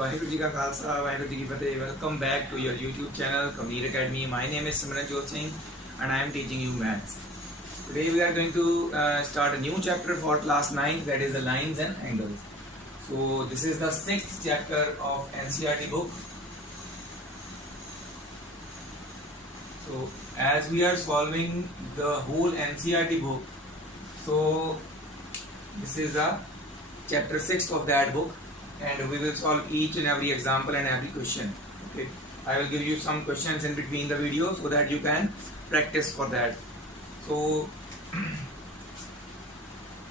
वाहिगुरू जी का खालसा वाहिगुरू जी की फतेह. Welcome back to your YouTube channel Kabir Academy. My name is Simranjot Singh and I am teaching you maths. Today we are going to start a new chapter for class 9, that is the lines and angles. So this is the 6th chapter of NCERT book. So as we are solving the whole NCERT book, so this is the chapter 6 of that book, and we will solve each and every example and every question. Okay, I will give you some questions in between the video so that you can practice for that. So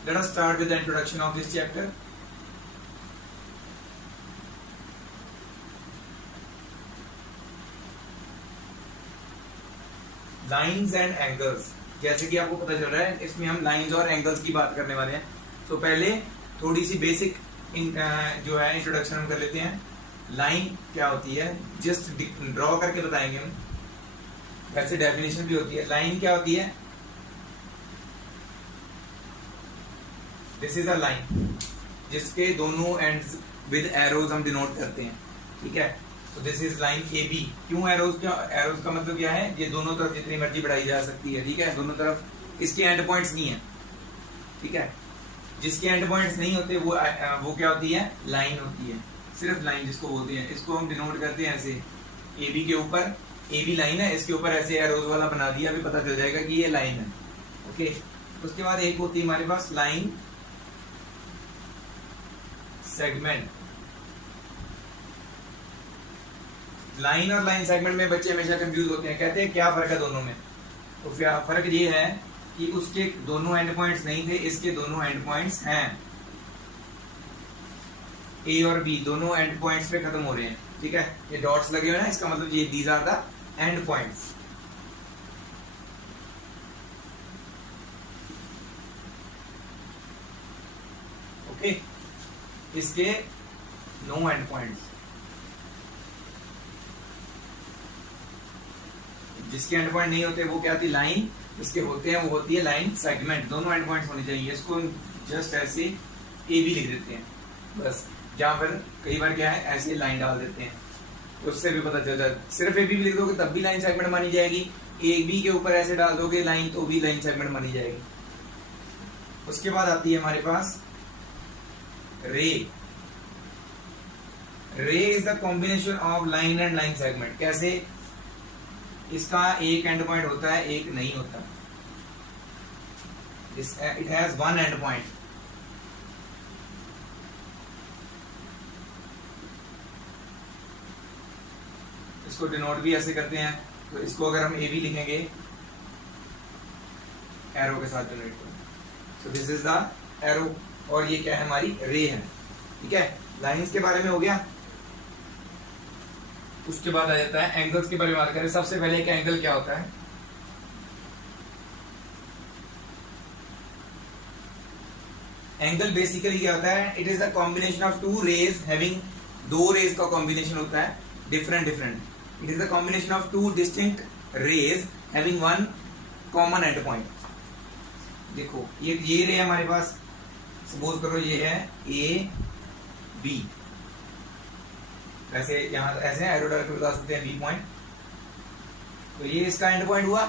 let us start with the introduction of this chapter. Lines and angles, जैसे कि आपको पता चल रहा है इसमें हम lines और एंगल्स की बात करने वाले हैं. तो पहले थोड़ी सी बेसिक जो है इंट्रोडक्शन हम कर लेते हैं. लाइन क्या होती है जस्ट ड्रॉ करके बताएंगे हम, वैसे डेफिनेशन भी होती है. लाइन क्या होती है? दिस इज अ लाइन जिसके दोनों एंड्स विद एरोज हम डिनोट करते हैं. ठीक है, तो this is line A B. क्यों एरोज का मतलब क्या है? ये दोनों तरफ जितनी मर्जी बढ़ाई जा सकती है. ठीक है, दोनों तरफ इसके एंड पॉइंट्स नहीं है. ठीक है, जिसके एंड पॉइंट्स नहीं होते वो क्या होती है? लाइन होती है. सिर्फ लाइन जिसको बोलते हैं, इसको हम डिनोट करते हैं ऐसे. ए बी के ऊपर ए बी लाइन है, इसके ऊपर ऐसे एरोज वाला बना दिया, अभी पता चल जाएगा कि ये लाइन है. ओके, उसके बाद एक होती है हमारे पास लाइन सेगमेंट. लाइन और लाइन सेगमेंट में बच्चे हमेशा कंफ्यूज होते हैं, कहते हैं क्या फर्क है दोनों में. तो फर्क ये है कि उसके दोनों एंड पॉइंट्स नहीं थे, इसके दोनों एंड पॉइंट्स हैं. ए और बी दोनों एंड पॉइंट्स पे खत्म हो रहे हैं. ठीक है, ये डॉट्स लगे हुए हैं, इसका मतलब ये these are the end points. Okay, इसके नो एंड पॉइंट्स. जिसके एंड पॉइंट नहीं होते वो क्या होती? लाइन. इसके होते हैं वो होती है लाइन सेगमेंट. दोनों एंड पॉइंट्स होने चाहिए. इसको हम जस्ट ऐसे ए बी लिख देते हैं बस. जहां पर कई बार क्या है ऐसे लाइन डाल देते हैं, उससे भी पता चलता है. सिर्फ ए बी लिख दोगे तब भी लाइन सेगमेंट मानी जाएगी. ए बी के ऊपर ऐसे डाल दोगे लाइन तो भी लाइन सेगमेंट मानी जाएगी. उसके बाद आती है हमारे पास रे. रे is the combination of line and line segment. कैसे? इसका एक एंड पॉइंट होता है, एक नहीं होता. It has one and point. इसको डिनोट भी ऐसे करते हैं. तो इसको अगर हम ए बी लिखेंगे एरो के साथ डिनोट करें, so this is the arrow. और ये क्या है? हमारी रे है. ठीक है, लाइंस के बारे में हो गया. उसके बाद आ जाता है एंगल्स के बारे में बात करें. सबसे पहले एक एंगल क्या होता है? एंगल बेसिकली क्या होता है? It is the combination of two rays having, दो रेज का कॉम्बिनेशन होता है different. It is the combination of two distinct rays having one common end point. देखो ये रे हमारे पास, सपोज करो ये है ए बी. वैसे यहाँ ऐसे एरो डाल के बता सकते हैं बी पॉइंट. तो ये इसका एंड पॉइंट हुआ.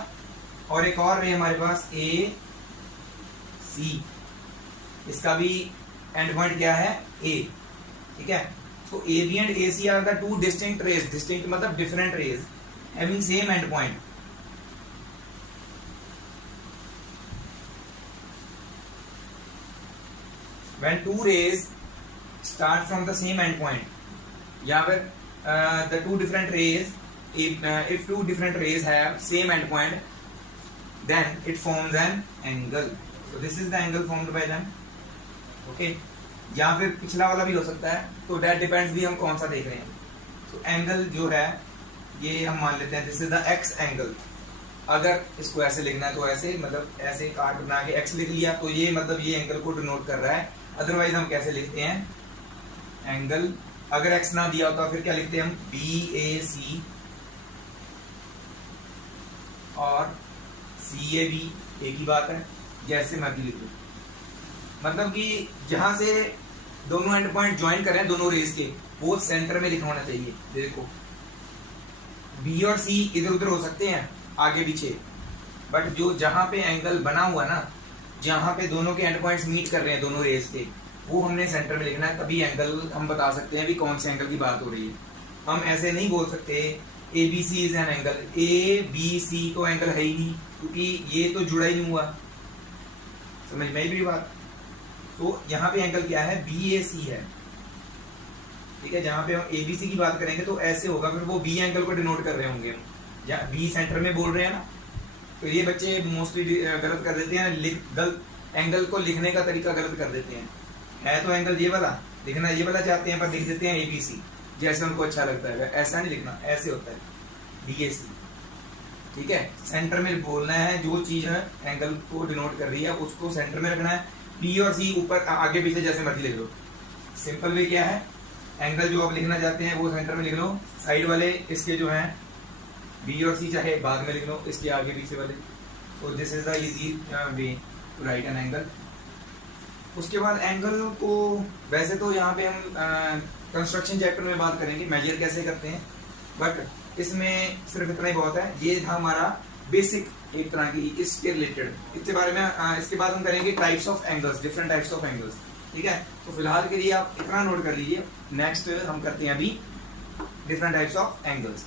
और एक और रे हमारे पास ए सी, इसका भी एंड पॉइंट क्या है? ए. ठीक है, तो A B and A C are the two distinct rays. Distinct मतलब different rays having same end point. When two rays start from the same end point, या फिर the two different rays, if two different rays have same end point, then it forms an angle. So this is the angle formed by them. Okay, या फिर पिछला वाला भी हो सकता है. तो that depends भी हम कौन सा देख रहे हैं. तो एंगल जो है ये हम मान लेते हैं this is the x angle. अगर इसको ऐसे लिखना है तो ऐसे, मतलब ऐसे काट बना के एक्स लिख लिया तो ये मतलब ये एंगल को डिनोट कर रहा है. अदरवाइज हम कैसे लिखते हैं? एंगल अगर x ना दिया होता फिर क्या लिखते हैं हम? बी ए सी और सी ए बी. एक ही बात है, जैसे मर्जी लिख लो. मतलब कि जहां से दोनों एंड पॉइंट ज्वाइन कर रहे हैं दोनों रेज के, वो सेंटर में लिखा होना चाहिए। देखो बी और सी इधर उधर हो सकते हैं आगे पीछे, बट जो जहां पे एंगल बना हुआ ना, जहां पे दोनों के एंड पॉइंट्स मीट कर रहे हैं दोनों रेज के, वो हमने सेंटर में लिखना है, तभी एंगल हम बता सकते हैं भी कौन से एंगल की बात हो रही है। हम ऐसे नहीं बोल सकते A B C is an angle, A B C को एंगल है ही नहीं, क्योंकि ये तो जुड़ा ही नहीं हुआ। समझ में आई मेरी बात? तो यहाँ पे एंगल क्या है, बी ए सी है, ठीक है। जहां पे हम ए बी सी की बात करेंगे तो ऐसे होगा, फिर वो बी एंगल को डिनोट कर रहे होंगे हम, या बी सेंटर में बोल रहे हैं ना। तो ये बच्चे मोस्टली गलत कर देते हैं, गलत एंगल को लिखने का तरीका गलत कर देते हैं। है तो एंगल ये वाला, लिखना ये वाला चाहते हैं, पर लिख देते हैं ए बी सी, जैसे उनको अच्छा लगता है। ऐसा नहीं लिखना, ऐसे होता है बी ए सी, ठीक है। सेंटर में बोलना है, जो चीज है एंगल को डिनोट कर रही है उसको सेंटर में रखना है। बी और सी ऊपर आगे पीछे जैसे मर्जी लिख लो। सिंपल वे क्या है, एंगल जो आप लिखना चाहते हैं वो सेंटर में लिख लो, साइड वाले इसके जो हैं बी और सी चाहे बाद में लिख लो, इसके आगे पीछे वाले। तो this is the easy way to write an angle. उसके बाद एंगल को वैसे तो यहाँ पे हम कंस्ट्रक्शन चैप्टर में बात करेंगे मेजर कैसे करते हैं, बट इसमें सिर्फ इतना ही बहुत है। ये था हमारा बेसिक एक तरह की इसके रिलेटेड, इसके बारे में इसके बाद हम करेंगे types of angles, different types of angles, ठीक है। तो फिलहाल के लिए आप इतना नोट कर लीजिए, नेक्स्ट हम करते हैं अभी different types of angles.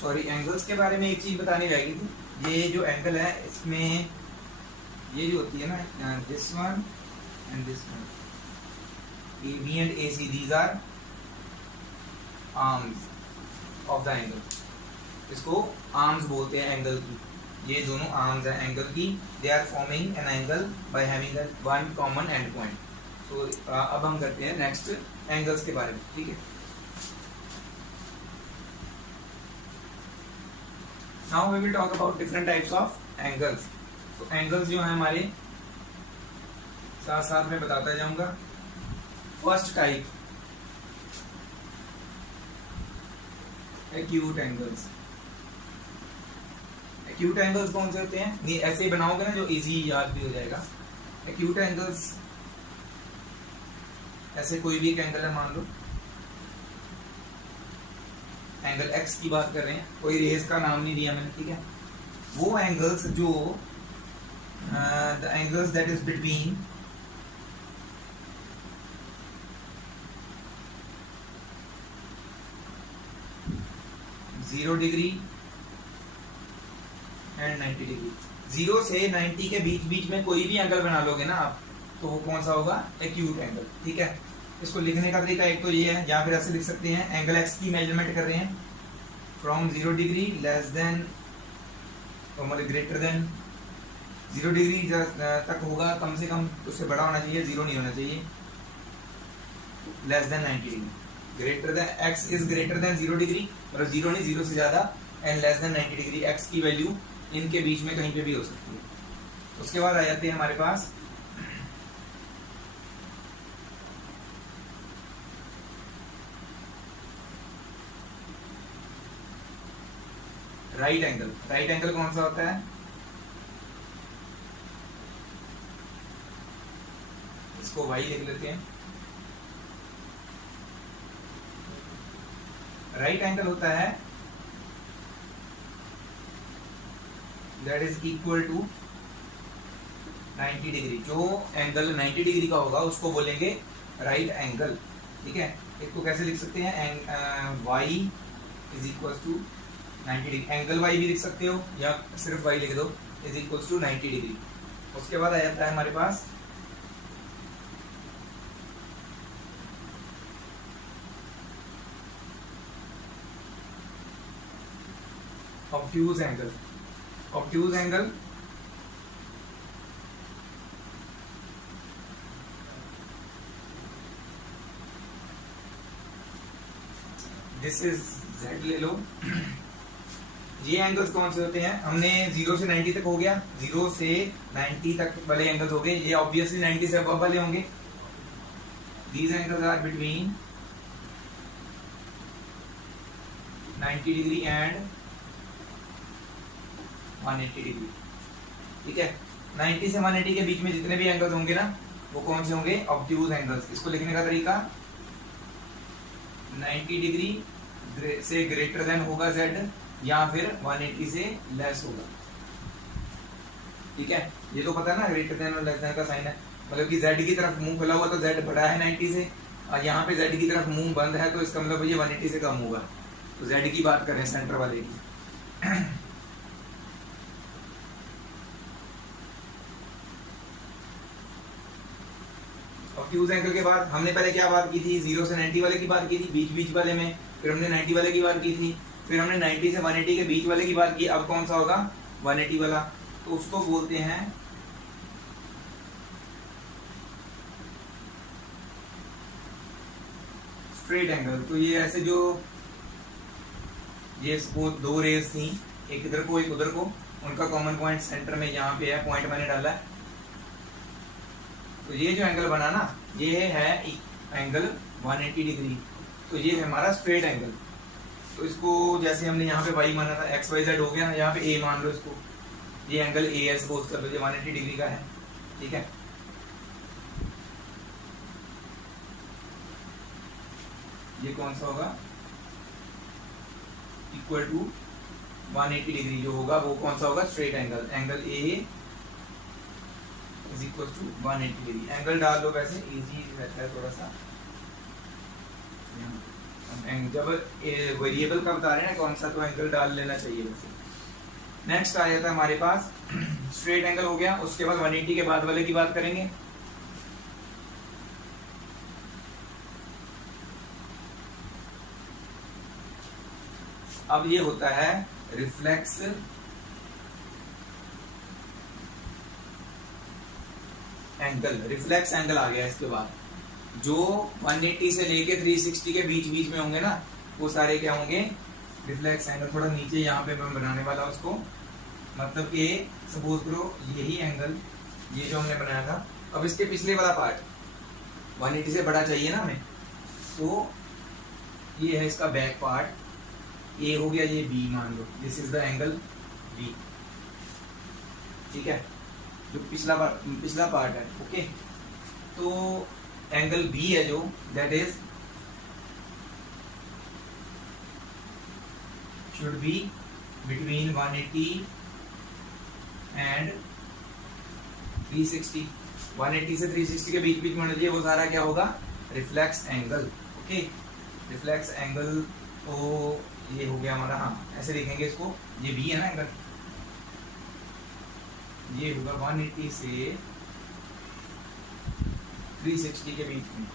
Sorry, angles के बारे में एक चीज बताने जाएगी थी। ये जो एंगल है इसमें ये जो होती है ना, this one and this one, A B and A C, these are arms of the angle. इसको आर्म्स बोलते हैं एंगल की, ये दोनों आर्म्स हैं एंगल की। They are forming an angle by having one common end point. तो अब हम करते हैं नेक्स्ट एंगल्स के बारे में, ठीक है। Now we will talk about different types of angles. तो एंगल्स जो है हमारे साथ साथ में बताता जाऊंगा। First type acute angles. Acute angles कौन से होते हैं, नहीं ऐसे ही बनाओगे ना जो इजी याद भी हो जाएगा। एक्यूट एंगल्स ऐसे कोई भी एक एंगल है, मान लो एंगल एक्स की बात कर रहे हैं, कोई रेस का नाम नहीं दिया मैंने, ठीक है। वो एंगल्स जो the angles that is between zero degree and 90 degree. 0 से 90 के बीच बीच में कोई भी एंगल बना लोगे ना आप, तो वो कौन सा होगा, एक्यूट एंगल, ठीक है। इसको लिखने का तरीका एक तो ये है, या फिर ऐसे लिख सकते हैं, एंगल एक्स की मेजरमेंट कर रहे हैं फ्रॉम 0 डिग्री लेस देन मतलब ग्रेटर देन 0 डिग्री तक होगा कम से कम, उससे बड़ा होना चाहिए, 0 नहीं होना चाहिए, less than 90 degree. Greater than x is greater than 0 degree, मतलब 0 नहीं, 0 से ज्यादा, and less than 90 degree. X की वैल्यू इनके बीच में कहीं पे भी हो सकती है। उसके बाद आ जाते हैं हमारे पास राइट एंगल। राइट एंगल कौन सा होता है, इसको वाई लिख लेते हैं। राइट एंगल होता है that is equal to 90 degree. जो एंगल 90 डिग्री का होगा उसको बोलेंगे राइट एंगल, ठीक है। इसको कैसे लिख सकते हैं, Y is equal to 90 degree, angle Y भी लिख सकते हो या सिर्फ वाई लिख दो, इज इक्वल टू 90 डिग्री। उसके बाद आ जाता है हमारे पास obtuse angle. Obtuse angle this is Z ले लो। ये एंगल्स कौन से होते हैं, हमने 0 से 90 तक हो गया, 0 से 90 तक वाले एंगल्स हो गए, ये ऑब्वियसली 90 से अबव वाले होंगे। These angles are between 90 degree and 180 degree, ठीक है। 90 से 180 के बीच में जितने भी एंगल्स होंगे ना वो कौन से होंगे, ऑब्ट्यूज एंगल्स। इसको लिखने का तरीका 90 डिग्री से ग्रेटर देन होगा z या फिर 180 से लेस होगा। ठीक है, ये तो पता है ना ग्रेटर देन और लेस देन का साइन है, मतलब कि z की तरफ मुंह खुला हुआ तो z बड़ा है 90 से, और यहाँ पे z की तरफ मुंह बंद है तो इसका मतलब ये 180 से कम होगा। तो z की बात करें सेंटर वाले की। ऑब्ट्यूज एंगल के बाद हमने पहले क्या बात की थी, 0 से 90 वाले की बात की थी बीच बीच वाले में, फिर हमने 90 वाले की बात की थी, फिर हमने 90 से 180 के बीच वाले की बात की। अब कौन सा होगा, 180 वाला, तो उसको बोलते हैं स्ट्रेट एंगल। तो ये ऐसे जो ये सपोज दो रेज थी, एक इधर को एक उधर को, उनका कॉमन पॉइंट सेंटर में यहाँ पे है, पॉइंट मैंने डाला है, तो ये जो एंगल बना ना ये है एंगल 180 डिग्री, तो ये है हमारा स्ट्रेट एंगल। तो इसको जैसे हमने यहाँ पे y माना था, x y z हो गया ना, यहाँ पे a मान लो इसको, ये एंगल a है सपोज कर लो, ये 180 डिग्री का है। ठीक है, ये कौन सा होगा, इक्वल टू 180 डिग्री जो होगा वो कौन सा होगा, straight angle. Angle a is equal to 180 degree. Angle डाल दो, वैसे इजी रहता है थोड़ा सा, जब वेरिएबल का बता रहे हैं ना कौन सा, तो एंगल डाल लेना चाहिए वैसे। नेक्स्ट आ जाता है हमारे पास स्ट्रेट एंगल हो गया, उसके बाद 180 के बाद वाले की बात करेंगे। अब ये होता है रिफ्लेक्स एंगल। रिफ्लेक्स एंगल आ गया इसके बाद, जो 180 से लेके 360 के बीच बीच में होंगे ना वो सारे क्या होंगे, रिफ्लेक्स एंगल। थोड़ा नीचे यहाँ पे मैं बनाने वाला उसको, मतलब कि सपोज करो यही एंगल ये जो हमने बनाया था, अब इसके पिछले वाला पार्ट 180 से बड़ा चाहिए ना हमें, तो ये है इसका बैक पार्ट, ए हो गया, ये बी मान लो, this is the angle B. ठीक है, जो पिछला पार्ट है। ओके, तो एंगल बी है जो, that is should be between 180 and 360। 180 से 360 के बीच बीच में होना चाहिए, वो सारा क्या होगा, reflex angle. Okay, reflex angle, तो ये हो गया हमारा, हाँ ऐसे देखेंगे इसको, ये बी है ना एंगल, ये होगा 180 से 360 के बीच में।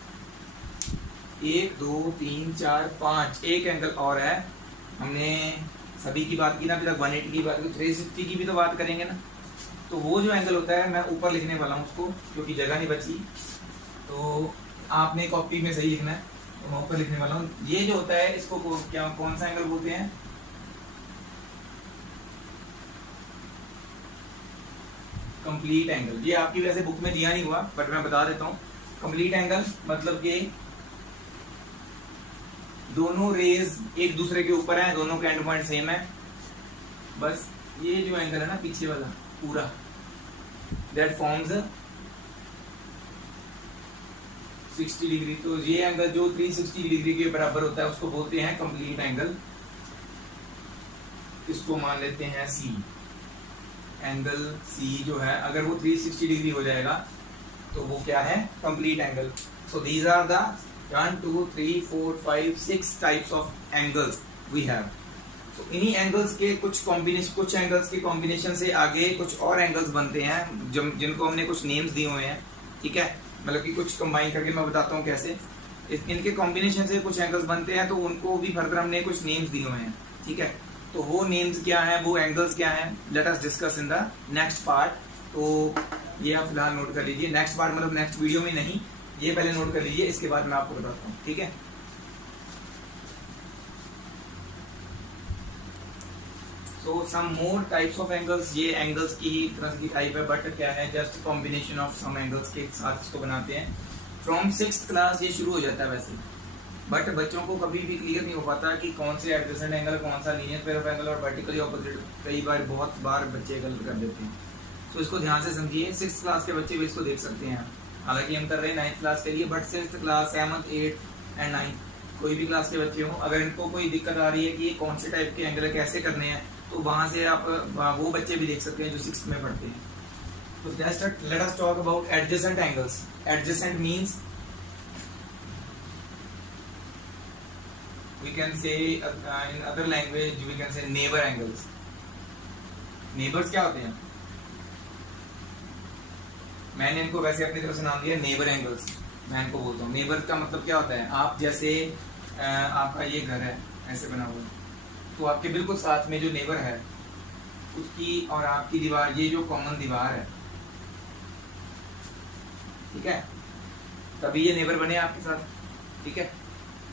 1 2 3 4 5 एक एंगल और है, हमने सभी की बात की ना अभी तक, 180 की बात की, 360 की भी तो बात करेंगे ना। तो वो जो एंगल होता है मैं ऊपर लिखने वाला हूँ उसको, क्योंकि जगह नहीं बची, तो आपने कॉपी में सही लिखना है, तो मैं ऊपर लिखने वाला हूँ। ये जो होता है इसको क्या कौन सा एंगल बोलते हैं, कंप्लीट एंगल। ये आपकी वैसे बुक में दिया नहीं हुआ बट मैं बता देता हूँ। कंप्लीट एंगल मतलब कि दोनों रेज एक दूसरे के ऊपर है, दोनों के एंड पॉइंट सेम है, बस ये जो एंगल है ना पीछे वाला पूरा, दैट फॉर्म्स 60 डिग्री। तो ये एंगल जो 360 डिग्री के बराबर होता है उसको बोलते हैं कंप्लीट एंगल। इसको मान लेते हैं सी, एंगल सी जो है अगर वो 360 डिग्री हो जाएगा तो वो क्या है, complete angle. So these are the 1 2 3 4 5 6 types of angles we have. तो इन्हीं एंगल्स के कुछ एंगल्स के कॉम्बिनेशन से आगे कुछ और एंगल्स बनते हैं जिनको हमने कुछ नेम्स दिए हुए हैं। ठीक है, मतलब कि कुछ कंबाइन करके मैं बताता हूँ कैसे इनके कॉम्बिनेशन से कुछ एंगल्स बनते हैं, तो उनको भी फर्दर हमने कुछ नेम्स दिए हुए हैं। ठीक है, तो वो नेम्स क्या है, वो एंगल्स क्या है, let us discuss in the next part. तो ये आप फिलहाल नोट कर लीजिए, नेक्स्ट पार्ट मतलब नेक्स्ट वीडियो में नहीं, ये पहले नोट कर लीजिए, इसके बाद मैं आपको बताता हूँ। ठीक है, so some more types of angles, ये एंगल्स की ही तरह की टाइप है बट क्या है, just combination of some angles के साथ इसको बनाते हैं। फ्रॉम 6th क्लास ये शुरू हो जाता है वैसे, बट बच्चों को कभी भी क्लियर नहीं हो पाता कि कौन से एडजेसेंट एंगल, कौन सा लीनियर पेयर ऑफ एंगल और वर्टिकली ऑपोजिट। कई बार बहुत बार बच्चे गलत कर देते हैं। तो इसको ध्यान से समझिए, 6th क्लास के बच्चे भी इसको देख सकते हैं। हालांकि हम कर रहे हैं 9th क्लास के लिए, but 6th class, 7th, 8th and 9th कोई भी क्लास के बच्चे हो, अगर इनको कोई दिक्कत आ रही है कि कौन से टाइप के एंगल कैसे करने हैं, तो वहां से आप वो बच्चे भी देख सकते हैं जो 6th में पढ़ते हैं। तो let us talk about adjacent angles. Adjacent means we can say in other language we can say neighbor angles. Neighbors क्या होते हैं? मैंने इनको वैसे अपनी तरफ से नाम दिया नेबर एंगल्स। मैं इनको बोलता हूँ नेबर का मतलब क्या होता है, आप जैसे आपका ये घर है ऐसे बना हुआ, तो आपके बिल्कुल साथ में जो नेबर है उसकी और आपकी दीवार, ये जो कॉमन दीवार है, ठीक है, तभी ये नेबर बने आपके साथ, ठीक है।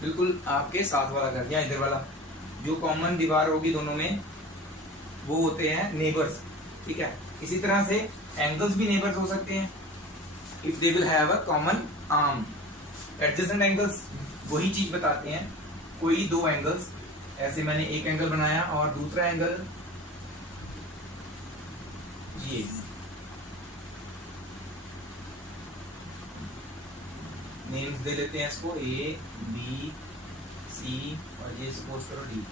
बिल्कुल आपके साथ वाला घर या इधर वाला जो कॉमन दीवार होगी दोनों में, वो होते हैं नेबर्स, ठीक है। इसी तरह से एंगल्स भी नेबर्स हो सकते हैं if they will have a common arm. Adjacent angles वही चीज बताते हैं, कोई दो एंगल्स, ऐसे मैंने एक एंगल बनाया और दूसरा एंगल ये, नेम्स दे लेते हैं इसको ए बी सी और ये सपोज करो डी।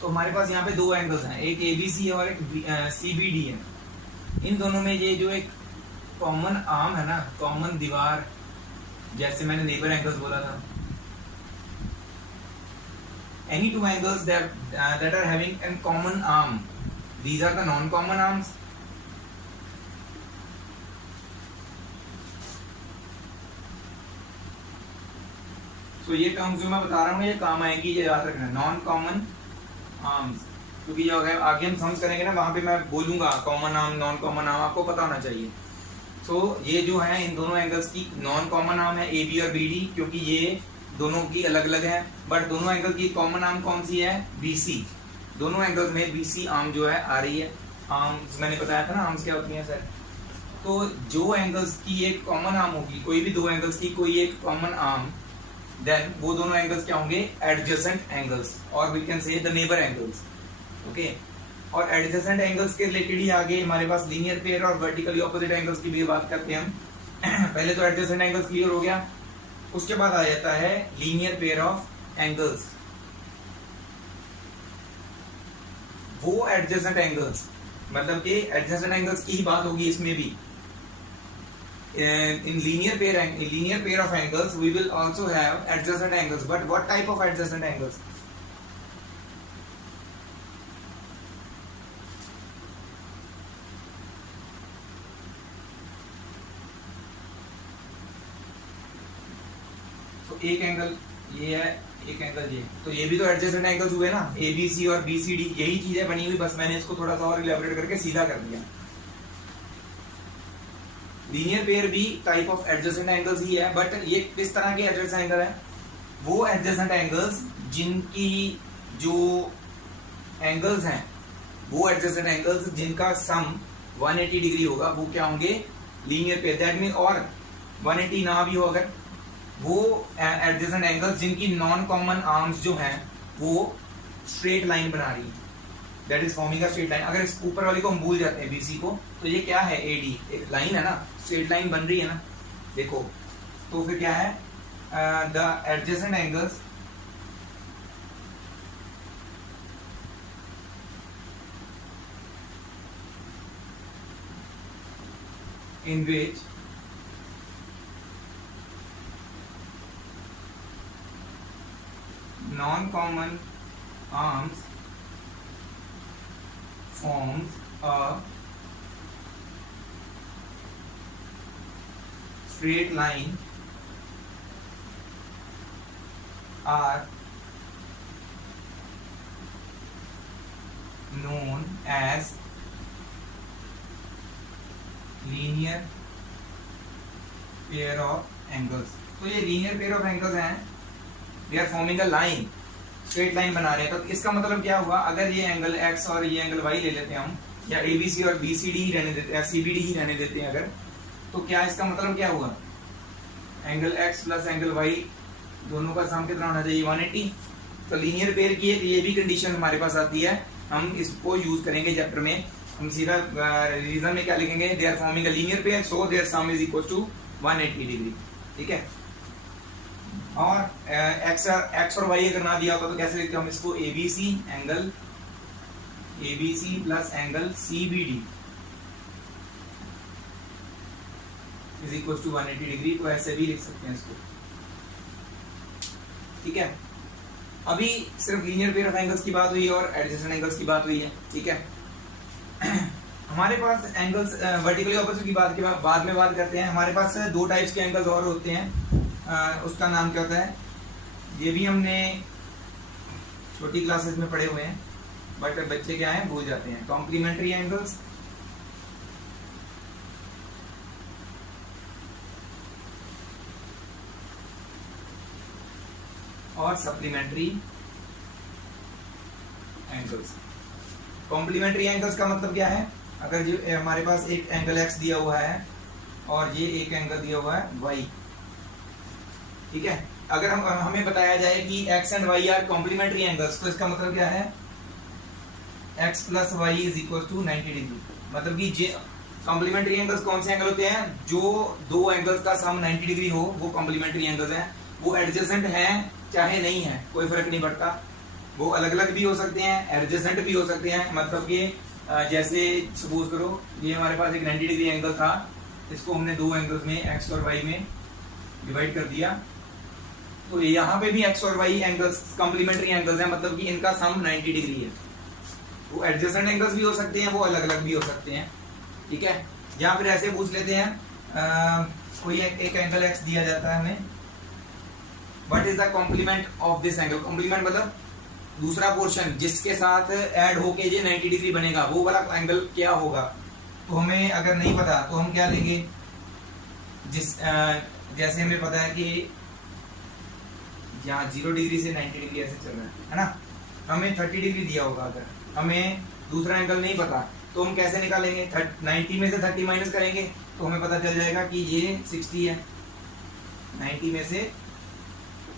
तो हमारे पास यहाँ पे दो एंगल्स हैं, एक ए बी सी और एक सी बी डी है। इन दोनों में ये जो एक कॉमन आर्म है ना, कॉमन दीवार, जैसे मैंने नेबर एंगल्स बोला था, any two angles that are having a common arm, these are the non common arms. तो ये टर्म्स जो मैं बता रहा हूँ ये काम आएगी, ये याद रखना, नॉन कॉमन आर्म्स, क्योंकि ये आगे हम समझ करेंगे ना, वहां पे मैं बोलूंगा common arm non common arm, आपको पता होना चाहिए। तो ये जो है इन दोनों एंगल्स की नॉन कॉमन आर्म है ए बी और बी डी, क्योंकि ये दोनों की अलग अलग है, बट दोनों एंगल की कॉमन आर्म कौन सी है, बी सी। दोनों एंगल्स में बी सी आर्म जो है आ रही है। आर्म्स मैंने बताया था ना, आर्म्स क्या होती हैं सर। तो जो एंगल्स की एक कॉमन आर्म होगी, कोई भी दो एंगल्स की कोई एक कॉमन आर्म, देन वो दोनों एंगल्स क्या होंगे, एडजेसेंट एंगल्स, और we can say the neighbour angles, okay. और एडजेसेंट एंगल्स के रिलेटेड ही आगे हमारे पास लीनियर पेयर और वर्टिकली ऑपोजिट एंगल्स की भी बात करते हैं हम। पहले तो एडजेसेंट एंगल्स क्लियर हो गया, उसके बाद आ जाता है लीनियर पेयर ऑफ एंगल्स। वो एडजेसेंट एंगल्स, मतलब कि एडजेसेंट एंगल्स की ही बात होगी इसमें भी। In linear pair of angles we will also have adjacent angles, but what type of adjacent angles? तो एक एंगल ये है, एक एंगल ये, तो ये भी तो एडजेसेंट एंगल्स हुए ना, ए बी सी और बी सी डी, यही चीज है बनी हुई, बस मैंने इसको थोड़ा सा और इलैबोरेट करके सीधा कर दिया। लीनियर पेयर भी टाइप ऑफ एडजेसेंट एंगल्स ही है, बट ये किस तरह के एडजेसेंट एंगल है, वो एडजेसेंट एंगल्स जिनकी जो एंगल्स हैं, वो एडजेसेंट एंगल्स जिनका सम 180 डिग्री होगा, वो क्या होंगे, लीनियर पेयर। दैट मीन, और 180 ना भी हो अगर, वो एडजेसेंट एंगल्स जिनकी नॉन कॉमन आर्म्स जो हैं वो स्ट्रेट लाइन बना रही है, that is forming a straight line. अगर इस ऊपर वाली को हम भूल जाते हैं बीसी को, तो ये क्या है, एडी, एक लाइन है ना, स्ट्रेट लाइन बन रही है ना, देखो। तो फिर क्या है, the adjacent angles in which non-common arms forms a straight line are known as linear pair of angles। तो ये linear pair of angles हैं, they are forming a line, straight line बना रहे हैं। तो इसका मतलब क्या हुआ, अगर ये एंगल x और ये एंगल y ले लेते हैं हम, या ABC और BCD ही रहने देते हैं, CBD ही रहने देते हैं अगर, तो क्या इसका मतलब क्या हुआ, angle x plus angle y दोनों का सम कितना होना चाहिए, 180। तो लीनियर पेयर की एक ये भी कंडीशन हमारे पास आती है, हम इसको यूज करेंगे चैप्टर में हम सीधा रीजन में क्या लिखेंगे, they are forming a linear pair so their sum is equal to 180 degree. ठीक है, और एक्स और वाई अगर ना दिया होता तो कैसे लिखते हैं हम इसको, ABC angle ABC plus angle CBD is equal to 180 degree, तो ऐसे भी लिख सकते हैं इसको। ठीक है, अभी सिर्फ लीनियर पेयर ऑफ एंगल्स की बात हुई और एडजेसेंट एंगल्स की बात हुई है। ठीक है, हमारे पास एंगल्स वर्टिकली ऑपोजिट की बात के बाद में बात करते हैं। हमारे पास दो टाइप्स के एंगल्स और होते हैं, उसका नाम क्या होता है, ये भी हमने छोटी क्लासेस में पढ़े हुए हैं, बट बच्चे क्या है भूल जाते हैं। कॉम्प्लीमेंट्री एंगल्स और सप्लीमेंट्री एंगल्स। कॉम्प्लीमेंट्री एंगल्स का मतलब क्या है, अगर जो हमारे पास एक एंगल एक्स दिया हुआ है और ये एक एंगल दिया हुआ है वाई। ठीक है, अगर हमें बताया जाए कि X and Y are complementary angles, तो इसका मतलब क्या है, X plus Y is equal to 90 degree. मतलब कि कॉम्प्लीमेंट्री एंगल्स कौन से एंगल होते हैं, जो दो एंगल्स का सम 90 डिग्री हो, वो कॉम्प्लीमेंट्री एंगल्स हैं। वो एडजेसेंट हैं चाहे नहीं है, कोई फर्क नहीं पड़ता, वो अलग अलग भी हो सकते हैं, एडजेसेंट भी हो सकते हैं। मतलब कि जैसे सपोज करो ये हमारे पास एक 90 डिग्री एंगल था, इसको हमने दो एंगल्स में एक्स और वाई में डिवाइड कर दिया, तो यहाँ पे भी एक्स और वाई एंगल्स कॉम्प्लीमेंट्री एंगल्स हैं, मतलब कि इनका सम 90 डिग्री है। वो एडजेसेंट एंगल्स भी हो सकते हैं, वो अलग अलग भी हो सकते हैं। ठीक है, या फिर ऐसे पूछ लेते हैं, कोई एक एंगल एक्स दिया जाता है हमें, what is the complement of this angle. Complement मतलब दूसरा पोर्शन जिसके साथ ऐड होके ये 90 डिग्री बनेगा, वो वाला एंगल क्या होगा। तो हमें अगर नहीं पता तो हम क्या लेंगे, जैसे हमें पता है कि यहाँ 0 डिग्री से 90 डिग्री ऐसे चल रहा है ना, हमें 30 डिग्री दिया होगा। अगर हमें दूसरा एंगल नहीं पता तो हम कैसे निकालेंगे, 90 में से 30 माइनस करेंगे तो हमें पता चल जाएगा कि ये 60 है, 90 में से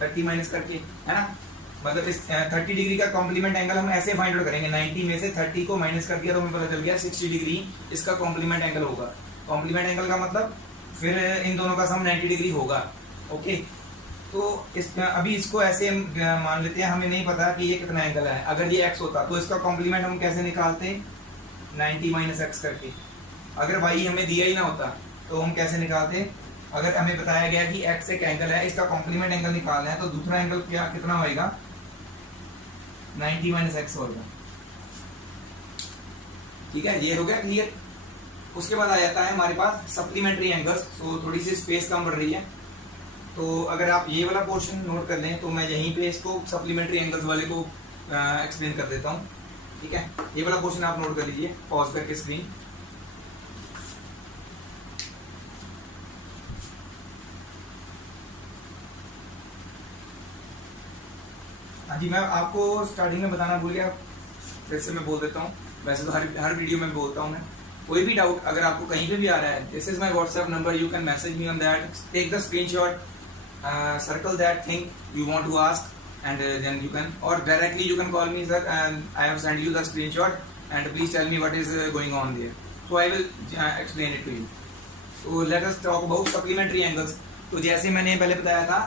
30 माइनस करके, है ना। मतलब इस 30 डिग्री का कॉम्प्लीमेंट एंगल हम ऐसे फाइंड आउट करेंगे, 90 में से 30 को माइनस कर दिया तो हमें पता चल गया 60 डिग्री इसका कॉम्प्लीमेंट एंगल होगा। कॉम्प्लीमेंट एंगल का मतलब फिर इन दोनों का सम 90 डिग्री होगा। ओके, तो अभी इसको ऐसे मान लेते हैं, हमें नहीं पता कि ये कितना एंगल है। अगर ये x होता तो इसका कॉम्प्लीमेंट हम कैसे निकालते, 90 माइनस एक्स करके। अगर y हमें दिया ही ना होता तो हम कैसे निकालते, अगर हमें बताया गया कि x एक एंगल है, इसका कॉम्प्लीमेंट एंगल निकालना है, तो दूसरा एंगल क्या कितना होएगा, 90 माइनस एक्स होगा। ठीक है, ये हो गया क्लियर। उसके बाद आ जाता है हमारे पास सप्लीमेंट्री एंगल्स। तो थोड़ी सी स्पेस कम बढ़ रही है, तो अगर आप ये वाला पोर्शन नोट कर लें तो मैं यहीं पे इसको सप्लीमेंट्री एंगल्स वाले को एक्सप्लेन कर देता हूँ। ठीक है, ये वाला पोर्शन आप नोट कर लीजिए पॉज करके स्क्रीन। हाँ जी, मैं आपको स्टार्टिंग में बताना भूल गया, फिर से मैं बोल देता हूँ। वैसे तो हर वीडियो में बोलता हूँ मैं। कोई भी डाउट अगर आपको कहीं पे भी आ रहा है, this is my WhatsApp number, you can message me on that, take the screenshot, circle that thing you want to ask, and then you can, or directly you can call me, sir, and I have sent you the screenshot and please tell me what is going on there, so I will explain it to you. So let us talk about supplementary angles. तो जैसे मैंने पहले बताया था,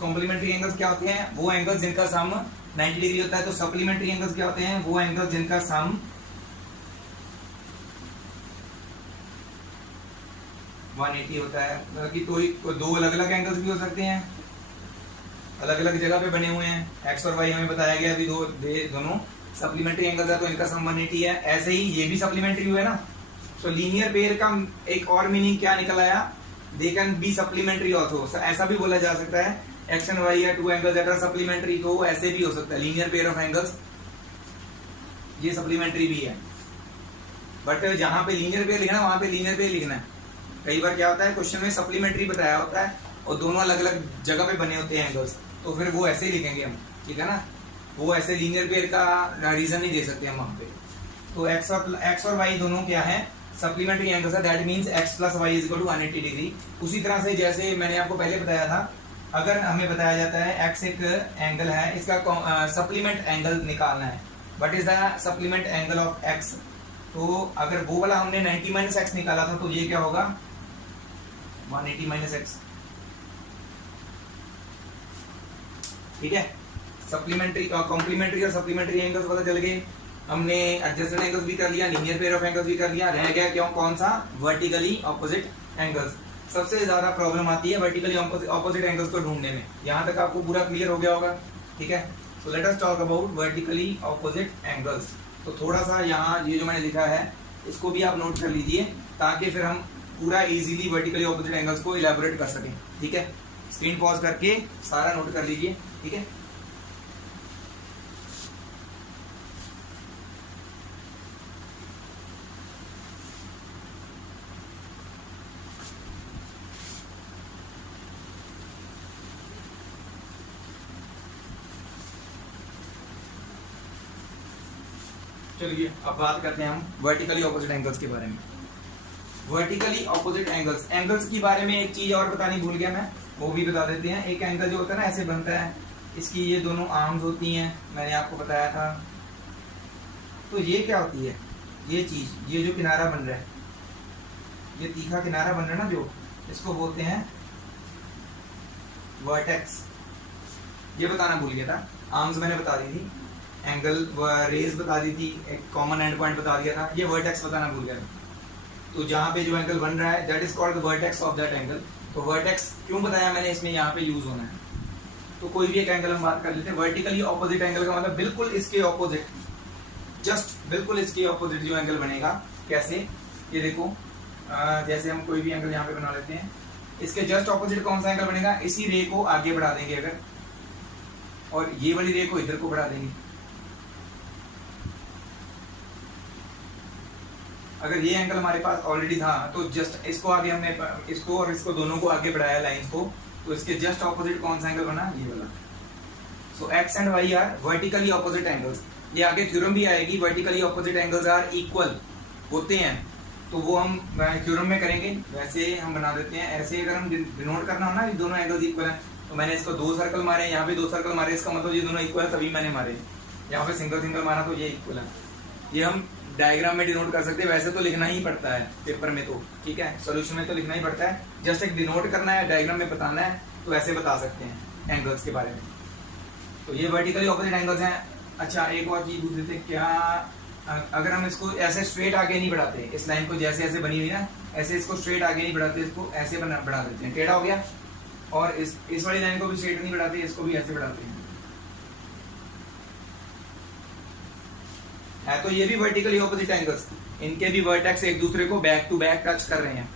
complementary angles क्या होते हैं, वो एंगल्स जिनका सम 90 डिग्री होता है। तो सप्लीमेंट्री एंगल्स क्या होते हैं, वो एंगल्स जिनका सम 180 होता है। मतलब कि तो दो अलग अलग एंगल्स भी हो सकते हैं, अलग अलग जगह पे बने हुए हैं। एक्स और वाई हमें बताया गया अभी दोनों सप्लीमेंट्री एंगल्स है, तो इनका सम 180 है। ऐसे ही ये भी सप्लीमेंट्री हुआ है ना। सो लीनियर पेयर का एक और मीनिंग क्या निकल आया, they can be supplementary also. ऐसा भी बोला जा सकता है, एक्स एंड वाई है two angles that are supplementary, तो ऐसे भी हो सकता है। लीनियर पेयर ऑफ एंगल्स ये सप्लीमेंट्री भी है, बट जहां पे लीनियर पेयर लिखना है वहां पे लीनियर पेयर लिखना है। कई बार क्या होता है, क्वेश्चन में सप्लीमेंट्री बताया होता है और दोनों अलग अलग जगह पे बने होते हैं एंगल्स, तो फिर वो ऐसे ही लिखेंगे हम। ठीक है ना, वो ऐसे लीनियर पेयर का रीजन नहीं दे सकते हम वहां पे। तो एक्स और वाई दोनों क्या है, सप्लीमेंट्री एंगल्स है, that means X plus Y is equal to 180 degree. उसी तरह से जैसे मैंने आपको पहले बताया था, अगर हमें बताया जाता है एक्स एक एंगल है, इसका सप्लीमेंट एंगल निकालना है, what is the supplement angle of x, तो अगर वो वाला हमने 90 माइनस एक्स निकाला था तो ये क्या होगा 180 माइनस एक्स। ठीक है, सप्लीमेंट्री कॉम्प्लीमेंट्री और सप्लीमेंट्री एंगल्स पता चल गए। हमने एडजेसेंट एंगल्स भी कर लिया, लीनियर पेयर ऑफ एंगल्स भी कर लिया। रह गया क्यों कौन सा, वर्टिकली ऑपोजिट एंगल्स। सबसे ज्यादा प्रॉब्लम आती है वर्टिकली ऑपोजिट एंगल्स को ढूंढने में। यहाँ तक आपको पूरा क्लियर हो गया होगा। ठीक है, so let us talk about vertically opposite angles. तो थोड़ा सा यहाँ ये जो मैंने लिखा है इसको भी आप नोट कर लीजिए, ताकि फिर हम पूरा इजीली वर्टिकली ऑपोजिट एंगल्स को इलेबोरेट कर सकें। ठीक है, स्क्रीन पॉज करके सारा नोट कर लीजिए। ठीक है, चलिए अब बात करते हैं हम वर्टिकली ऑपोजिट एंगल्स के बारे में। वर्टिकली ऑपोजिट एंगल्स, एंगल्स के बारे में एक चीज और बतानी भूल गया मैं, वो भी बता देते हैं। एक एंगल जो होता है ना ऐसे बनता है, इसकी ये दोनों आर्म्स होती हैं, मैंने आपको बताया था। तो ये क्या होती है, ये चीज, ये जो किनारा बन रहा है, ये तीखा किनारा बन रहा है ना जो, इसको बोलते हैं वर्टेक्स। ये बताना भूल गया था। आर्म्स मैंने बता दी थी, एंगल रेज बता दी थी, एक कॉमन एंड पॉइंट बता दिया था, ये वर्टेक्स बताना भूल गया। तो जहाँ पे जो एंगल बन रहा है that is called the vertex of that angle. तो वर्टेक्स क्यों बताया मैंने, इसमें यहाँ पे यूज होना है। तो कोई भी एक एंगल हम बात कर लेते हैं। वर्टिकली ऑपोजिट एंगल का मतलब बिल्कुल इसके ऑपोजिट, जस्ट बिल्कुल इसके ऑपोजिट जो एंगल बनेगा। कैसे, ये देखो, जैसे हम कोई भी एंगल यहाँ पे बना लेते हैं, इसके जस्ट ऑपोजिट कौन सा एंगल बनेगा, इसी रे को आगे बढ़ा देंगे अगर, और ये वाली रे को इधर को बढ़ा देंगे। अगर ये एंगल हमारे पास ऑलरेडी था तो जस्ट इसको आगे हमने, इसको और इसको दोनों को आगे बढ़ाया लाइंस को, तो इसके जस्ट ऑपोजिट कौन सा एंगल बना, ये वाला। So X and Y are vertically opposite angles. ये आगे थ्योरम भी आएगी, vertically opposite angles are equal होते हैं, तो वो हम थ्योरम में करेंगे। वैसे हम बना देते हैं ऐसे, अगर हम डिनोट करना हो ना ये दोनों एंगल्स इक्वल हैं, तो मैंने इसको 2 सर्कल मारे, यहाँ पे 2 सर्कल मारे, इसका मतलब ये दोनों इक्वल है तभी मैंने मारे। यहाँ पे सिंगल सिंगल मारा तो ये इक्वल है। ये हम डायग्राम में डिनोट कर सकते हैं, वैसे तो लिखना ही पड़ता है पेपर में, तो ठीक है, सॉल्यूशन में तो लिखना ही पड़ता है। जस्ट एक डिनोट करना है, डायग्राम में बताना है, तो ऐसे बता सकते हैं एंगल्स के बारे में। तो ये वर्टिकली ऑपोजिट एंगल्स हैं। अच्छा, एक और चीज पूछ लेते हैं, क्या अगर हम इसको ऐसे स्ट्रेट आगे नहीं बढ़ाते, इस लाइन को जैसे ऐसे बनी हुई ना, ऐसे इसको स्ट्रेट आगे नहीं बढ़ाते, इसको ऐसे बढ़ा देते हैं, टेढ़ा हो गया। और इस वाली लाइन को भी स्ट्रेट नहीं बढ़ाते, इसको भी ऐसे बढ़ाते हैं, है तो ये भी वर्टिकली ऑपोजिट एंगल्स। इनके भी वर्टेक्स एक दूसरे को बैक टू बैक टच कर रहे हैं।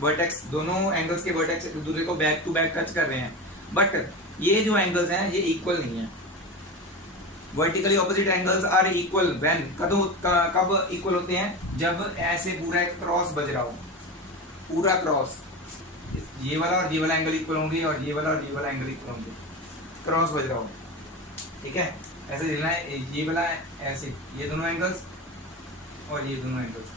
वर्टेक्स, दोनों एंगल्स के वर्टेक्स एक दूसरे को बैक टू बैक टच कर रहे हैं, बट ये जो एंगल्स हैं ये इक्वल नहीं है। Vertically opposite angles are equal when, कब इक्वल होते हैं, जब ऐसे पूरा एक क्रॉस बज रहा हो, पूरा क्रॉस, ये वाला और ये वाला एंगल इक्वल होंगे, और ये वाला और ये वाला एंगल इक्वल होंगे, क्रॉस बज रहा हो। ठीक है, ऐसे लिखना है, ये वाला ऐसे, ये दोनों एंगल्स और ये दोनों एंगल्स,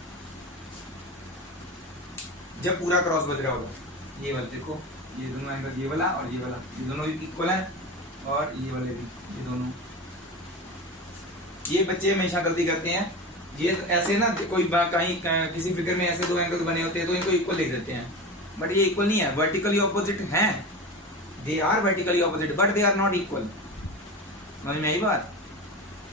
जब पूरा क्रॉस बज रहा होगा, ये वाला देखो, ये दोनों एंगल, ये वाला और ये वाला, ये दोनों इक्वल है, और ये वाले भी, ये दोनों। ये बच्चे हमेशा गलती करते हैं, ये ऐसे ना, कोई कहीं किसी फिगर में ऐसे 2 एंगल्स बने होते हैं तो इनको इक्वल लिख देते हैं, बट ये इक्वल नहीं है, वर्टिकली ऑपोजिट हैं, they are vertically opposite but they are not equal. समझ में आई बात?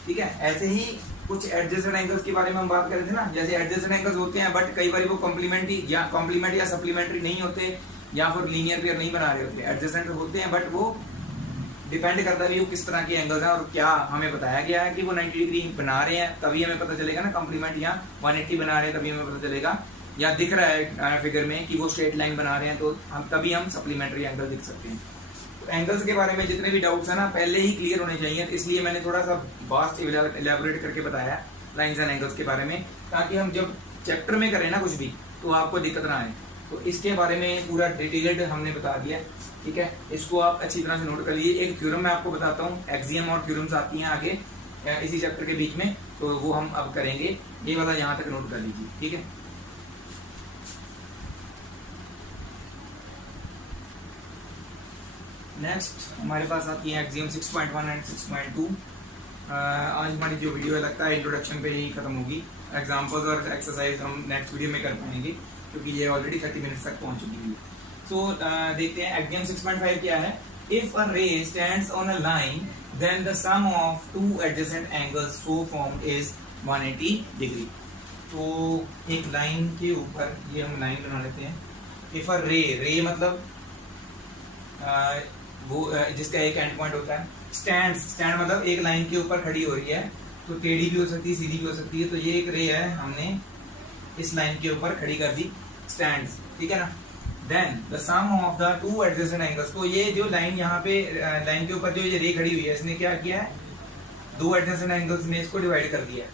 ठीक है, ऐसे ही कुछ एडजेसेंट एंगल्स के बारे में हम बात कर रहे थे ना, जैसे एडजेसेंट एंगल्स होते हैं बट कई बार वो कॉम्प्लीमेंट्री या सप्लीमेंट्री नहीं होते, या फिर लीनियर पेयर नहीं बना रहे होते, एडजेसेंट होते हैं, बट वो डिपेंड करता है वो किस तरह के एंगल्स हैं, और क्या हमें बताया गया है कि वो 90 डिग्री बना रहे हैं तभी हमें पता चलेगा ना, कॉम्प्लीमेंट या 180 बना रहे हैं तभी हमें पता चलेगा, या दिख रहा है फिगर में कि वो स्ट्रेट लाइन बना रहे हैं, तो हम तभी हम सप्लीमेंट्री एंगल दिख सकते हैं। तो एंगल्स के बारे में जितने भी डाउट्स हैं ना पहले ही क्लियर होने चाहिए, इसलिए मैंने थोड़ा सा वास्ट इलेबोरेट करके बताया लाइंस एंड एंगल्स के बारे में, ताकि हम जब चैप्टर में करें ना कुछ भी तो आपको दिक्कत ना आए। तो इसके बारे में पूरा डिटेल्ड हमने बता दिया। ठीक है, इसको आप अच्छी तरह से नोट कर लीजिए। एक थ्योरम मैं आपको बताता हूँ, एक्सियम और थ्योरम्स आती हैं आगे इसी चैप्टर के बीच में, तो वो हम अब करेंगे। ये वाला यहाँ तक नोट कर लीजिए। ठीक है, नेक्स्ट हमारे पास आती है एक्सियम 6.1 एंड 6.2। आज हमारी जो वीडियो है लगता है इंट्रोडक्शन पे ही खत्म होगी। एग्जांपल्स और एक्सरसाइज हम नेक्स्ट वीडियो में कर पाएंगे, क्योंकि ये ऑलरेडी 30 मिनट्स तक पहुंच चुकी है। सो देखते हैं एक्सियम 6.5 क्या है। If a ray stands on a line then the sum of two adjacent angles so formed is 180 degree. तो एक लाइन के ऊपर, ये हम लाइन बना लेते हैं। इफ अ रे मतलब वो जिसका एक एंड पॉइंट होता है। स्टैंड मतलब एक लाइन के ऊपर खड़ी हो रही है, तो टेढ़ी भी हो सकती है, सीधी भी हो सकती है। तो ये एक रे है, हमने इस लाइन के ऊपर खड़ी कर दी, स्टैंड, ठीक है ना। Then the sum of the two adjacent angles, तो ये जो लाइन यहाँ पे लाइन के ऊपर जो ये रे खड़ी हुई है, इसने क्या किया है, दो एडजेसेंट एंगल्स में इसको डिवाइड कर दिया,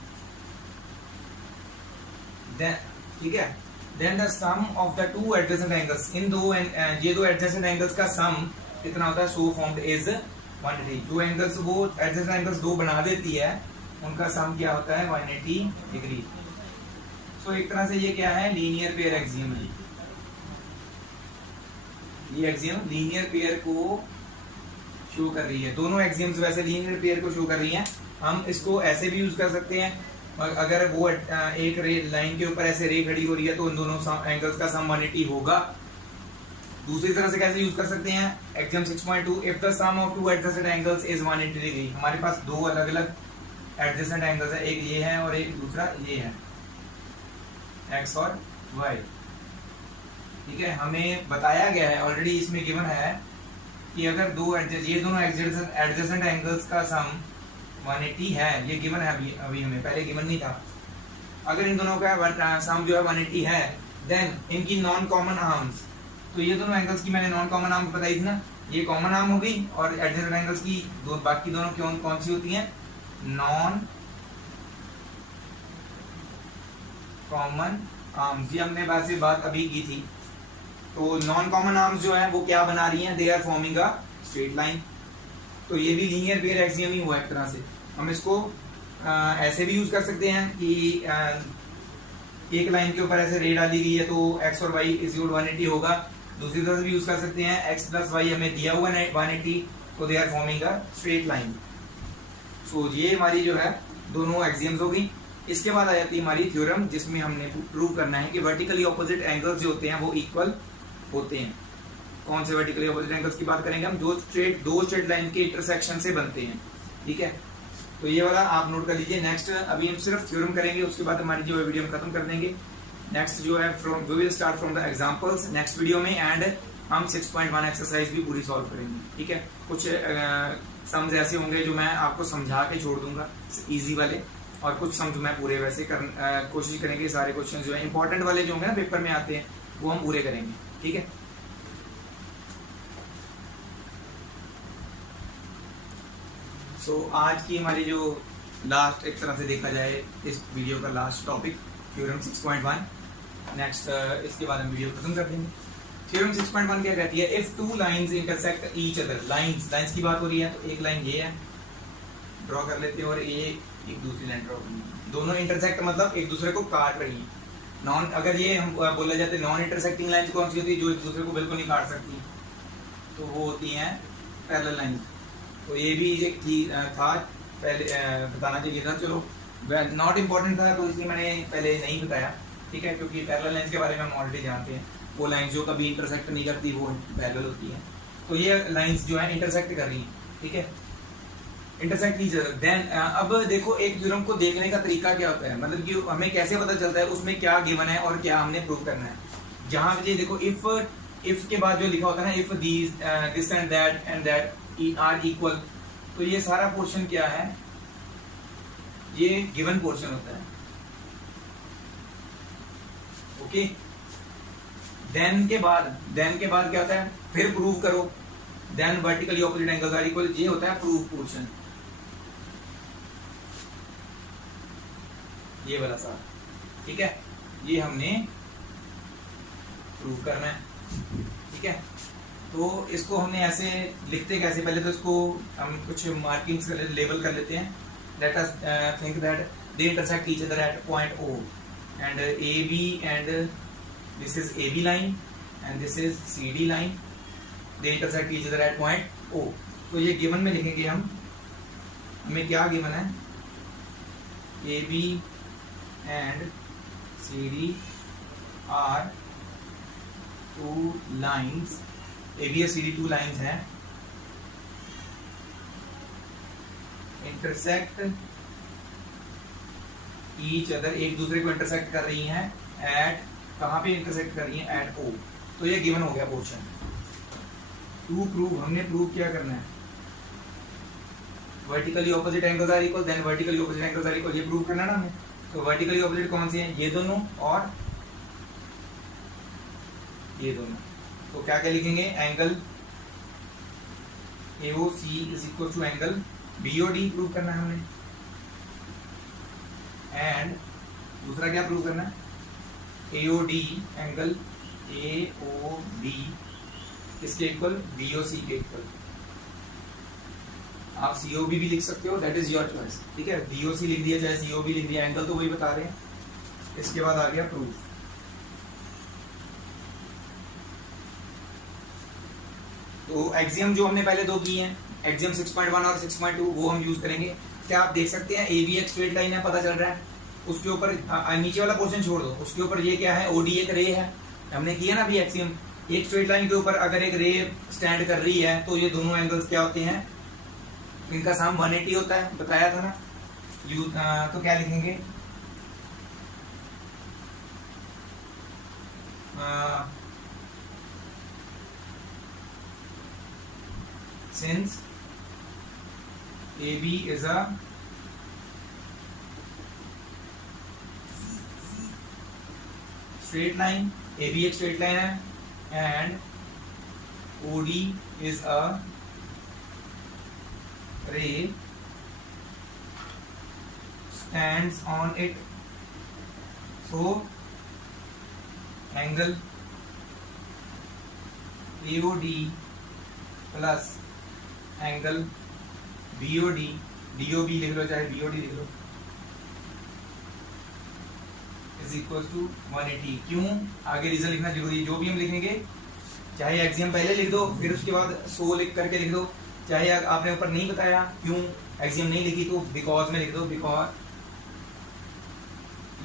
ठीक है। Then the sum of the two adjacent angles, इन दो ये दो एडजेसेंट एंगल्स का सम कितना होता है, सो फॉर्म्ड इज 180। जो एंगल्स वो एडजेसेंट एंगल्स दो बना देती है, उनका सम क्या होता है, 180 डिग्री। सो एक तरह से ये क्या है, लीनियर पेयर एक्सियम है। ये एक्सियम लीनियर पेयर को शो कर रही है। दोनों एक्सियम्स वैसे लीनियर पेयर को शो कर रही हैं। हम इसको ऐसे भी यूज कर सकते हैं, अगर वो एक रे लाइन के ऊपर ऐसे रे खड़ी हो रही है तो उन दोनों एंगल्स का सम 180 होगा। दूसरी तरह से कैसे यूज कर सकते हैं, axiom 6.2, if the sum of two adjacent angles is 180 degree. हमारे पास दो अलग अलग एडजेसेंट एंगल्स है, एक ये है और एक दूसरा ये है, एक्स और वाई, ठीक है। हमें बताया गया है ऑलरेडी, इसमें गिवन है कि अगर ये दोनों एडजेसेंट एंगल्स का सम 180 है, ये गिवन है अभी हमें, पहले गिवन नहीं था। अगर इन दोनों का सम जो है 180 है, देन इनकी नॉन कॉमन आर्म्स, तो ये दोनों एंगल्स की मैंने नॉन कॉमन आर्म बताई थी ना, ये कॉमन आर्म हो गई, और एडजेसेंट एंगल्स की बाकी दोनों कौन सी होती हैं, नॉन कॉमन आर्म्स। ये हमने वैसे बात अभी की थी। तो नॉन कॉमन आर्म्स जो है वो क्या बना रही हैं, they are forming a straight line. तो ये भी लीनियर पेयर एक्सियम ही हुआ एक तरह से। हम इसको ऐसे भी यूज कर सकते हैं कि एक लाइन के ऊपर ऐसे रे डाली गई है तो एक्स और वाई इज इक्वल 180 होगा। दूसरी तरह से भी यूज कर सकते हैं, एक्स प्लस वाई हमें दिया हुआ है 180, तो they are forming a straight line. So ये हमारी जो है दोनों एक्सियम्स हो गई। इसके बाद आ जाती है हमारी थ्योरम, जिसमें हमने प्रूव करना है कि वर्टिकली ऑपोजिट एंगल्स जो होते हैं वो इक्वल होते हैं। कौन से वर्टिकली ऑपोजिट एंगल्स की बात करेंगे हम, दो स्ट्रेट लाइन के इंटरसेक्शन से बनते हैं, ठीक है। तो ये वाला आप नोट कर लीजिए। नेक्स्ट अभी हम सिर्फ थ्योरम करेंगे, उसके बाद हमारी जो वीडियो हम खत्म कर देंगे। नेक्स्ट जो है we will start from the examples next video में, एंड हम 6.1 एक्सरसाइज भी पूरी सॉल्व करेंगे, ठीक है। कुछ सम्स ऐसे होंगे जो मैं आपको समझा के छोड़ दूंगा, इजी वाले, और कुछ सम्स मैं पूरे वैसे कोशिश करेंगे सारे क्वेश्चन जो है इंपॉर्टेंट वाले जो होंगे ना पेपर में आते हैं वो हम पूरे करेंगे, ठीक है। सो आज की हमारी जो लास्ट, एक तरह से देखा जाए इस वीडियो का लास्ट टॉपिक थ्योरम 6.1। नेक्स्ट इसके बाद हम वीडियो खत्म कर देंगे। थ्योरम 6.1 क्या कहती है, if two lines intersect each other, lines की बात हो रही है, तो एक लाइन ये है, ड्रॉ कर लेते हैं, और ये एक दूसरी लाइन ड्रॉ करनी है। दोनों इंटरसेक्ट मतलब एक दूसरे को काट रही है। नॉन, अगर ये हम बोला जाते नॉन इंटरसेक्टिंग लाइंस कौन सी होती है, जो एक दूसरे को बिल्कुल नहीं काट सकती, तो वो होती हैं पैरेलल लाइंस। तो ये भी एक था, पहले बताना चाहिए था, चलो नॉट इम्पोर्टेंट था तो इसलिए मैंने पहले नहीं बताया, ठीक है, क्योंकि पैरेलल लाइंस के बारे में हम ऑलरेडी जानते हैं। वो लाइंस जो कभी इंटरसेक्ट नहीं करती वो पैरेलल होती है। तो ये लाइंस जो है इंटरसेक्ट कर रही हैं, ठीक है, इंटरसेक्ट कीजिए। देन अब देखो एक थ्योरम को देखने का तरीका क्या होता है, मतलब कि हमें कैसे पता चलता है उसमें क्या गिवन है और क्या हमने प्रूव करना है। जहां ये देखो इफ के बाद जो लिखा होता है ना, if this and that are equal, तो ये सारा पोर्शन क्या है, ये गिवन पोर्शन होता है, ओके। देन के बाद क्या होता है, फिर प्रूव करो, then vertically opposite angles are equal, ये होता है प्रूफ पोर्शन, ये वाला सारा, ठीक है, ये हमने प्रूव करना है, ठीक है। तो इसको हमने ऐसे लिखते कैसे, पहले तो इसको हम कुछ मार्किंग्स लेबल कर लेते हैं। Let us think that they intersect each other at point O, and AB, and this is AB line and this is CD line, they intersect each other at point O। तो ये given में लिखेंगे हम, हमें क्या given है, AB and CD are two lines, AB और CD two lines हैं, इंटरसेक्ट ईच अदर, एक दूसरे को इंटरसेक्ट कर रही हैं एट, कहाँ पे इंटरसेक्ट कर रही हैं? At O। तो ये गिवन हो गया पोर्शन। टू प्रूव, हमने प्रूव क्या करना है? Vertically opposite angles are equal, then vertically opposite angles are equal, ये प्रूव करना ना हमें। तो वर्टिकली ऑपोजिट कौन से हैं? ये दोनों और ये दोनों। तो क्या क्या लिखेंगे? Angle AOC is equal to angle BOD prove करना है हमें। एंड दूसरा क्या प्रूव करना है? AOD, एंगल AOD किसके इक्वल? BOC के इक्वल। आप COB भी लिख सकते हो, दैट इज योर चॉइस, ठीक है। BOC लिख दिया चाहे COB लिख दिया, एंगल तो वही बता रहे हैं। इसके बाद आ गया प्रूफ। तो एक्सियम जो हमने पहले दो किए हैं, एक्सियम 6.1 और 6.2, वो हम यूज करेंगे। क्या आप देख सकते हैं AB एक स्ट्रेट लाइन है, पता चल रहा है। उसके ऊपर नीचे वाला पोर्शन छोड़ दो, उसके ऊपर ये क्या है? OD एक रे है, हमने किया ना अभी एक्सियम। एक स्ट्रेट लाइन के ऊपर अगर एक रे स्टैंड कर रही है तो ये दोनों एंगल्स क्या होते हैं? इनका सम 180 होता है, बताया था ना। तो क्या लिखेंगे? since AB is a straight line, AB एक straight line है, and OD is a ray stands on it, so angle AOD plus angle BOD, DOB लिख लो चाहे BOD लिख लो, इज इक्वल टू 180। क्यों? आगे रीजन लिखना जरूरी है। जो भी हम लिखेंगे, चाहे एक्सियम पहले लिख दो, फिर उसके बाद सो लिख करके लिख दो, चाहे आपने ऊपर नहीं बताया क्यों एक्सियम नहीं लिखी तो बिकॉज में लिख दो, बिकॉज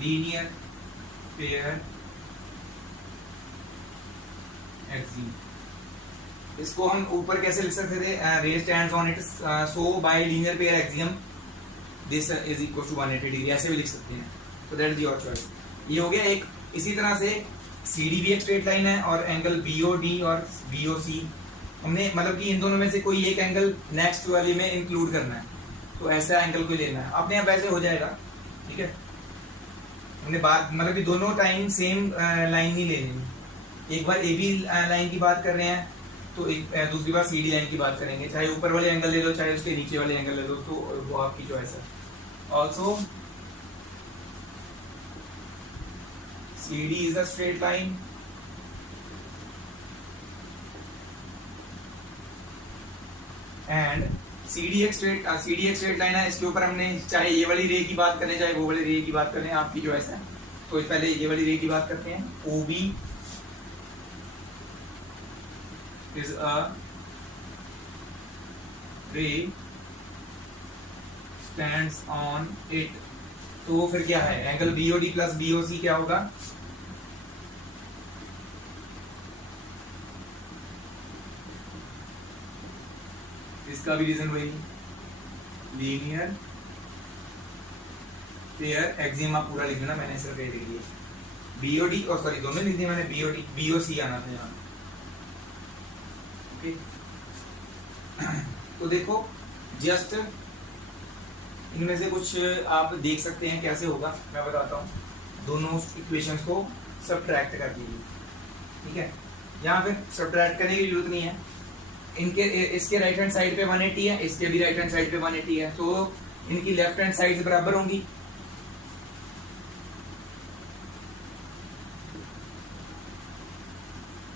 लीनियर पेयर एक्सियम। इसको हम ऊपर कैसे लिख सकते थे? Ray stands on it, so by linear pair axiom this is equal to 180 degree, ऐसे भी लिख सकते हैं। तो दैट इज योर चॉइस। ये हो गया एक। इसी तरह से CD भी एक स्ट्रेट लाइन है और एंगल BOD और BOC हमने मतलब कि इन दोनों में से कोई एक एंगल नेक्स्ट वाले में इंक्लूड करना है, तो ऐसा एंगल को लेना है। अपने आप ऐसे हो जाएगा, ठीक है। हमने बात मतलब कि दोनों टाइम सेम लाइन नहीं लेनी। एक बार AB लाइन की बात कर रहे हैं तो एक दूसरी बार CD लाइन की बात करेंगे, चाहे ऊपर वाले एंगल ले लो चाहे उसके नीचे वाले एंगल ले लो, तो वो आपकी चॉइस है। Also CD is a straight line and CD एक स्ट्रेट लाइन है। इसके ऊपर हमने चाहे ये वाली रे की बात करें चाहे वो वाली रे की बात करें, आपकी चॉइस है। तो पहले ये वाली रे की बात करते हैं। OB is a ray stands on it, तो फिर क्या है? एंगल BOD प्लस BOC क्या होगा? इसका भी रीजन वही, लीनियर पेयर एक्सियम। आप पूरा लिख देना, मैंने सिर्फ ये लिख दिया BOD, और सॉरी दोनों लिख दिए मैंने, BOD BOC आना था यहाँ। तो देखो जस्ट इनमें से कुछ आप देख सकते हैं कैसे होगा, मैं बताता हूँ। दोनों इक्वेशंस को सब्ट्रैक्ट कर दीजिए, ठीक है। यहाँ पे सब्ट्रैक्ट करने की जरूरत नहीं है। इनके इसके राइट हैंड साइड पे 180 है, इसके भी राइट हैंड साइड पे 180 है, तो इनकी लेफ्ट हैंड साइड से बराबर होंगी।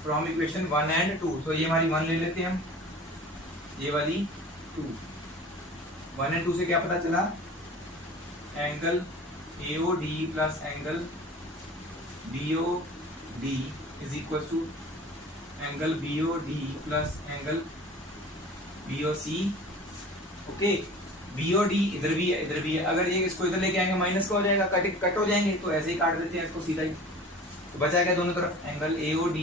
फ्रॉम इक्वेशन 1 एंड 2, तो ये हमारी 1 ले लेते हैं हम, ये वाली 2। 1 एंड 2 से क्या पता चला? Angle AOD plus angle BOD is equal to angle BOD plus angle BOC। Okay, BOD इधर भी है, इधर भी है। अगर ये इसको इधर लेके आएंगे माइनस का हो जाएगा, कट हो जाएंगे, तो ऐसे ही काट देते हैं इसको सीधा ही। तो बचाएगा दोनों तरफ angle AOD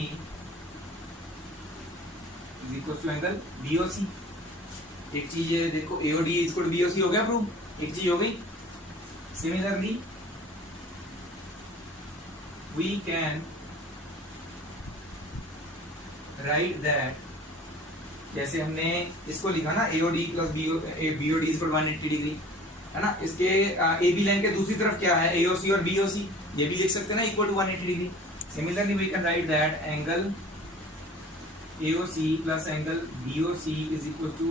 is equal to angle BOC। एक चीज है देखो, AOD is equal to BOC हो गया प्रूव, एक चीज हो गई। Similarly we can write that, जैसे हमने इसको लिखा ना AOD plus BOD is equal to 180 degree, है ना। इसके AB लाइन के दूसरी तरफ क्या है, AOC और BOC, ये भी लिख सकते हैं ना, equal to 180 degree. Similarly we can write that angle AOC plus angle BOC is equal to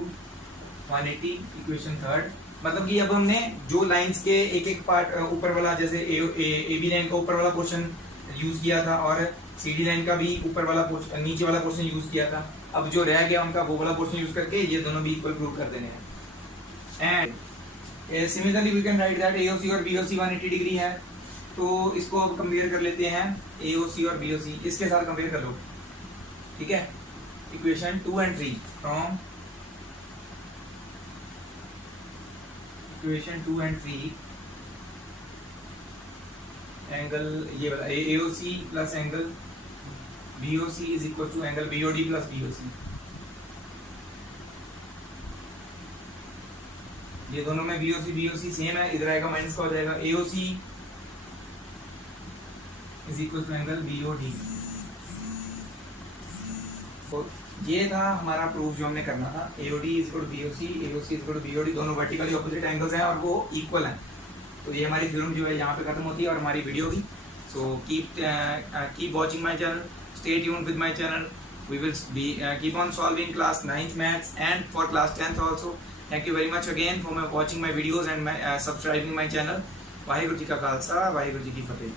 180, equation third. मतलब कि अब हमने जो लाइंस के एक एक पार्ट ऊपर वाला, जैसे AB लाइन का ऊपर वाला पोर्शन यूज किया था और CD लाइन का भी ऊपर वाला पोर्शन, नीचे वाला पोर्शन यूज किया था। अब जो रह गया उनका वो वाला पोर्शन यूज करके ये दोनों भी इक्वल प्रूव कर देने हैं। And similarly we can write that AOC और BOC 180 डिग्री है। तो इसको अब कंपेयर कर लेते हैं, AOC और BOC इसके साथ कंपेयर कर लो, ठीक है। Equation 2 and 3 from equation 2 and 3 angle ये वाला AOC plus angle BOC is equal to angle BOD plus BOC। ये दोनों में BOC सेम है, इधर आएगा माइनस का हो जाएगा। AOC is equal to angle BOD। तो ये था हमारा प्रूफ जो हमने करना था। AOD is equal to BOC, AOC is equal to BOD, दोनों वर्टिकली ऑपोजिट एंगल्स हैं और वो इक्वल हैं। तो ये हमारी थ्योरम जो है यहाँ पे खत्म होती है और हमारी वीडियो भी। So keep watching my channel, stay tuned with my channel. We will be keep on solving class 9th maths and for class 10th also. Thank you very much again for watching my videos and subscribing my channel. Waheguru ji का खालसा, वाहिगुरु जी की फतेह।